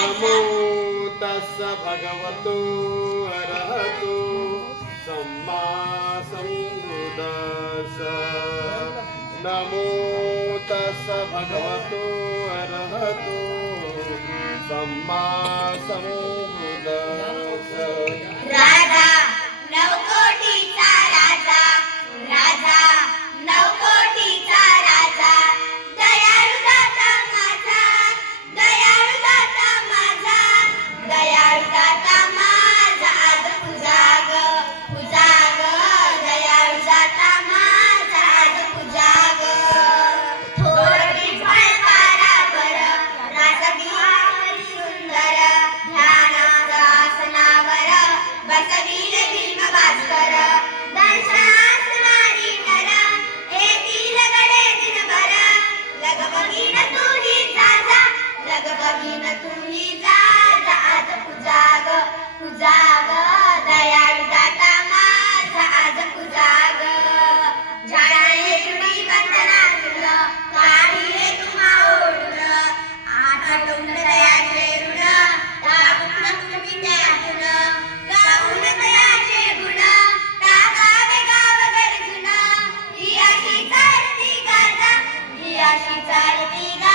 नमो तस्स भगवतो अरहतो सम्मा संबुदस नमो तस्स भगवतो अरहतो सम्मा संबुदस जाग दयाळू दाता माझा आज जाग झाडाने जुडी बंधना तुलं काढिले तुम्हा ओढलं आता टोमलं दयाचे ऋण दाबलं तुम्ही त्यातून गाऊन दयाचे गुण टाकावे गाव गरजुन ही अशी चालती गाजा ही अशी चालती गाजा